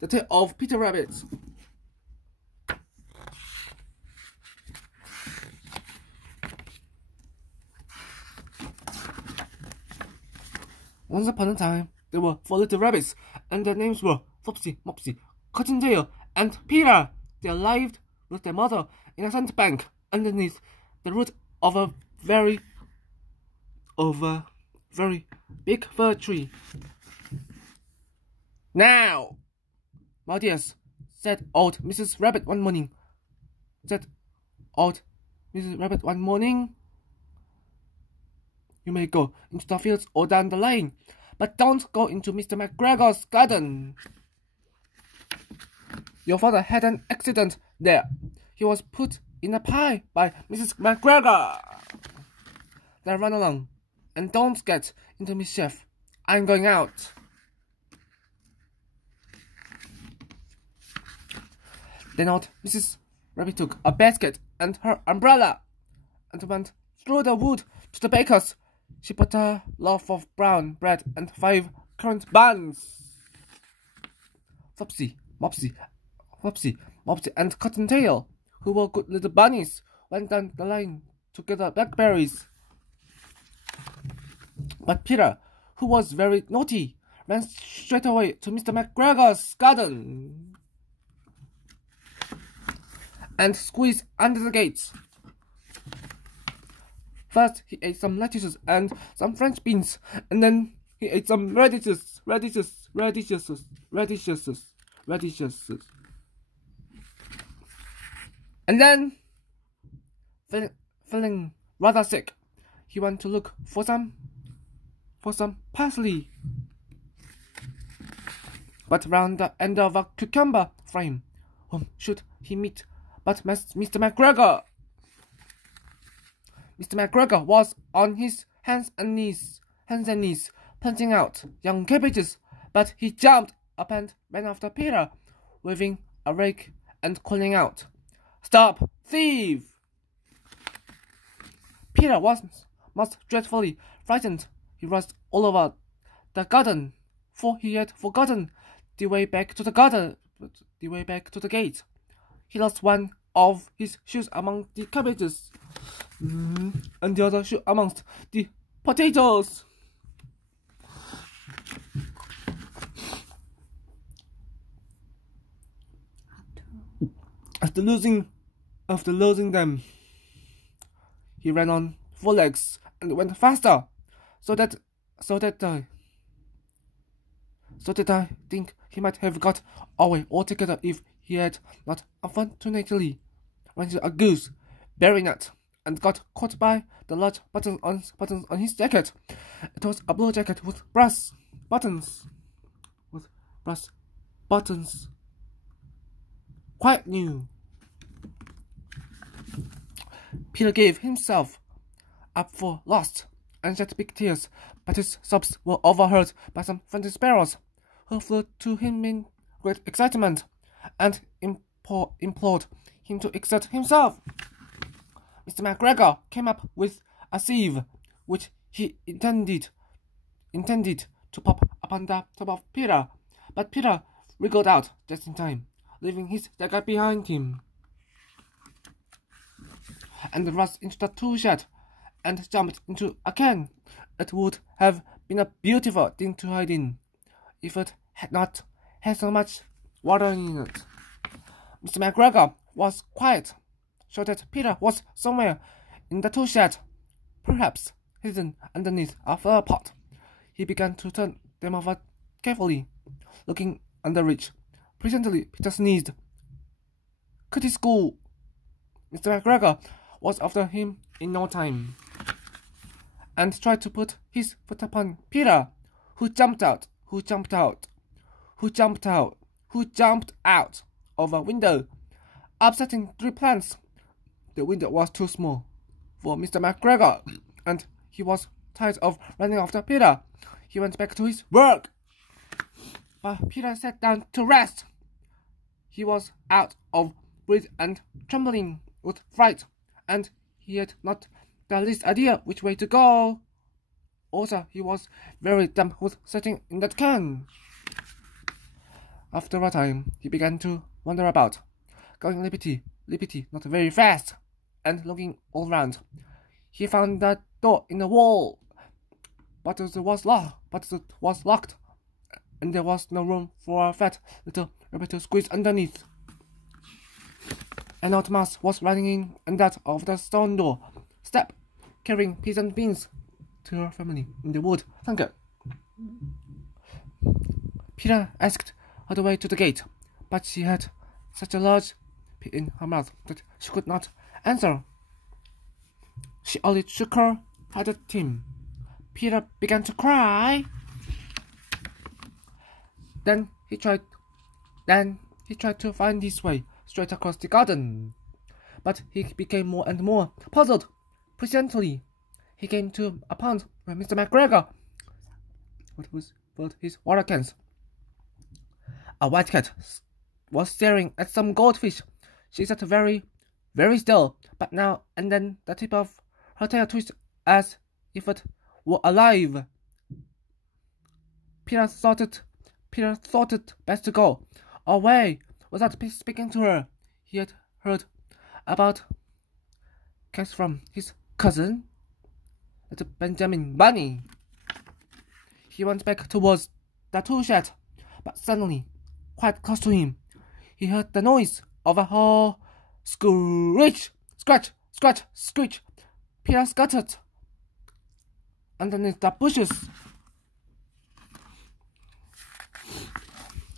The Tale of Peter Rabbit. Once upon a time, there were 4 little rabbits, and their names were Flopsy, Mopsy, Cottontail, and Peter. They lived with their mother in a sandbank underneath the root of a very big fir tree. "Now, my dears," said old Mrs. Rabbit one morning. "You may go into the fields or down the lane, but don't go into Mr. McGregor's garden. Your father had an accident there. He was put in a pie by Mrs. McGregor. Now run along, and don't get into mischief. I'm going out." Then old Mrs. Rabbit took a basket and her umbrella, and went through the wood to the baker's. She bought a loaf of brown bread and 5 currant buns. Flopsy, Mopsy, and Cottontail, who were good little bunnies, went down the lane to gather blackberries. But Peter, who was very naughty, ran straight away to Mr. McGregor's garden and squeezed under the gate. First, he ate some lettuces and some French beans, and then he ate some radishes. And then, feeling rather sick, he went to look for some parsley. But round the end of a cucumber frame, whom should he meet but Mr. McGregor? Mr. McGregor was on his hands and knees, planting out young cabbages, but he jumped up and ran after Peter, waving a rake and calling out, "Stop, thief!" Peter was most dreadfully frightened. He rushed all over the garden, for he had forgotten the way back to the gate. He lost one of his shoes among the cabbages, and the other shoe amongst the potatoes. After losing them, he ran on 4 legs and went faster, so that I think he might have got away altogether if he had not unfortunately run into a gooseberry nut and got caught by the large buttons on his jacket. It was a blue jacket with brass buttons. Quite new. Peter gave himself up for lost and shed big tears, but his sobs were overheard by some friendly sparrows, who flew to him in great excitement and implored him to exert himself. Mr. McGregor came up with a sieve, which he intended to pop upon the top of Peter, but Peter wriggled out just in time, leaving his jacket behind him, and rushed into the tool shed and jumped into a can. It would have been a beautiful thing to hide in, if it had not had so much water in it. Mr. McGregor was quiet, so that Peter was somewhere in the tool shed, perhaps hidden underneath a flower pot. He began to turn them over carefully, looking under reach. Presently, Peter sneezed. "Cutty school!" Mr. McGregor was after him in no time, and tried to put his foot upon Peter, who jumped out of a window, upsetting 3 plants. The window was too small for Mr. McGregor, and he was tired of running after Peter. He went back to his work, but Peter sat down to rest. He was out of breath and trembling with fright, and he had not the least idea which way to go. Also, he was very damp with sitting in that can. After a time, he began to wander about, going lippity, not very fast, and looking all round. He found that door in the wall, but it was locked, and there was no room for a fat little rabbit to squeeze underneath. An old mouse was running in and out of the stone door, carrying peas and beans to her family in the wood. Thank you. Peter asked her the way to the gate, but she had such a large pea in her mouth that she could not answer. She only shook her head at him. Peter began to cry. Then he tried to find his way straight across the garden, but he became more and more puzzled. Presently, he came to a pond where Mr. McGregor filled his water cans. A white cat was staring at some goldfish. She sat very, very still, but now and then the tip of her tail twisted as if it were alive. Peter thought it best to go away without speaking to her. He had heard about cats from his cousin, little Benjamin Bunny. He went back towards the tool shed, but suddenly, quite close to him, he heard the noise of a whole screech, scratch, scratch, screech. Peter scuttered underneath the bushes.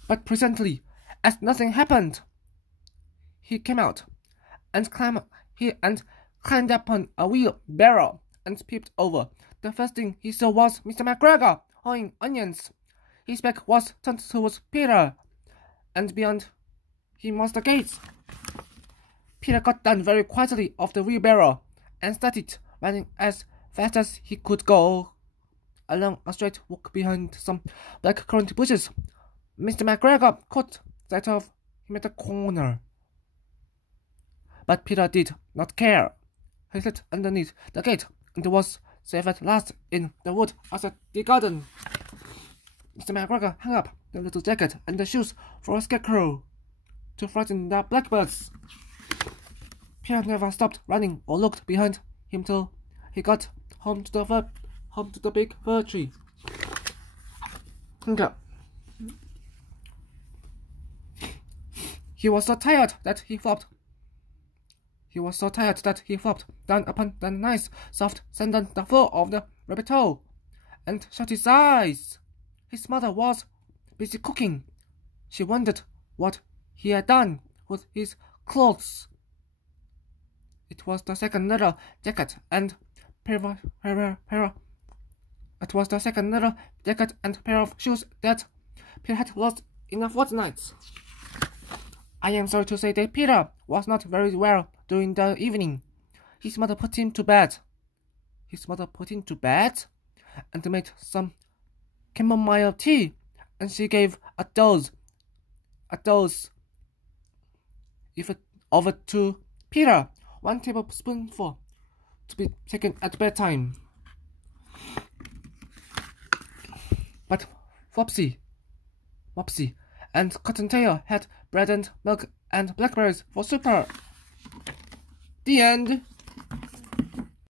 But presently, as nothing happened, he came out and climbed upon a wheelbarrow and peeped over. The first thing he saw was Mr. McGregor hoeing onions. His back was turned towards Peter, and beyond him was the gate. Peter got down very quietly off the wheelbarrow and started running as fast as he could go along a straight walk behind some black currant bushes. Mr. McGregor caught sight of him at the corner, but Peter did not care. He sat underneath the gate and was safe at last in the wood outside the garden. Mr. McGregor hung up the little jacket and the shoes for a scarecrow to frighten the blackbirds. Peter never stopped running or looked behind him till he got home to the big fir tree. He was so tired that he flopped down upon the nice, soft sand on the floor of the rabbit hole, and shut his eyes. His mother was busy cooking. She wondered what he had done with his clothes. It was the second little jacket and pair of shoes that Peter had lost in a fortnight. I am sorry to say that Peter was not very well during the evening. His mother put him to bed. And made some chamomile tea, and she gave a dose of it to Peter, 1 tablespoonful, to be taken at bedtime. But Flopsy, Mopsy, and Cottontail had bread and milk and blackberries for supper. The end.